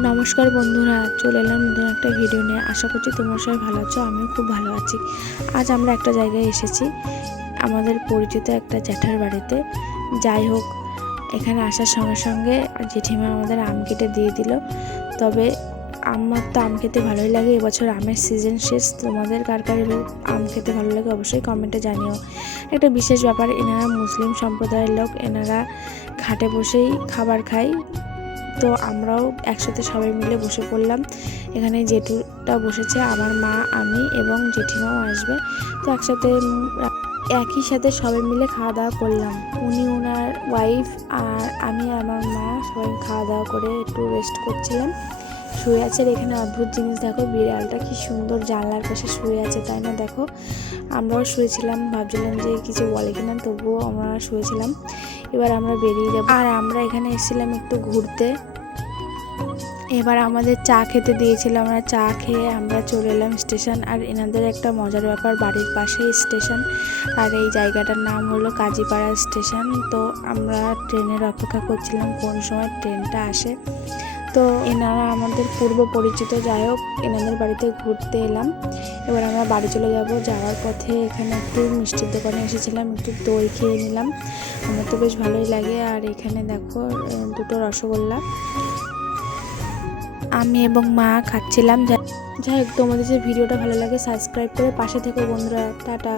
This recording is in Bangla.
নমস্কার বন্ধুরা, চলে এলাম নতুন একটা ভিডিও নিয়ে। আশা করছি তোমরা সবাই ভালো আছো, আমিও খুব ভালো আছি। আজ আমরা একটা জায়গায় এসেছি, আমাদের পরিচিত একটা জ্যাঠার বাড়িতে। যাই হোক, এখানে আসার সঙ্গে সঙ্গে জেঠিমা আমাদের আম কেটে দিয়ে দিল। তবে আমার তো আম খেতে ভালোই লাগে। এবছর আমের সিজন শেষ। তোমাদের কার কার আম খেতে ভালো লাগে অবশ্যই কমেন্টে জানিও। একটা বিশেষ ব্যাপার, এনারা মুসলিম সম্প্রদায়ের লোক, এনারা খাটে বসেই খাবার খায়। তো আমরাও একসাথে সবাই মিলে বসে পড়লাম। এখানে জেঠুটা বসেছে, আমার মা, আমি এবং জেঠিমাও আসবে। তো একসাথে একই সাথে সবাই মিলে খাওয়া দাওয়া করলাম। উনি, ওনার ওয়াইফ আর আমি আর আমার মা সবাই খাওয়া দাওয়া করে একটু রেস্ট করছিলাম। শুয়ে আছে। আর এখানে অদ্ভুত জিনিস দেখো, বিড়ালটা কি সুন্দর জানলার পাশে শুয়ে আছে, তাই না? দেখো, আমরাও শুয়েছিলাম, ভাবছিলাম যে কিছু বলে কিনা, তবুও আমরা শুয়েছিলাম। এবার আমরা বেরিয়ে যাব। আর আমরা এখানে এসেছিলাম একটু ঘুরতে। এবার আমাদের চা খেতে দিয়েছিল, আমরা চা খেয়ে আমরা চলে এলাম স্টেশন। আর এনাদের একটা মজার ব্যাপার, বাড়ির পাশেই স্টেশন, আর এই জায়গাটার নাম হলো কাজীপাড়া স্টেশন। তো আমরা ট্রেনের অপেক্ষা করছিলাম কোন সময় ট্রেনটা আসে। তো এনারা আমাদের পূর্ব পরিচিত। যাই হোক, এনাদের বাড়িতে ঘুরতে এলাম। এবার আমরা বাড়ি চলে যাব। যাওয়ার পথে এখানে একটু মিষ্টির দোকানে এসেছিলাম, একটু দই খেয়ে নিলাম। আমার তো বেশ ভালোই লাগে। আর এখানে দেখো দুটো রসগোল্লা আমি এবং মা খাচ্ছিলাম। যাই হোক, তোমাদের যে ভিডিওটা ভালো লাগে সাবস্ক্রাইব করে পাশে থেকো বন্ধুরা। টাটা।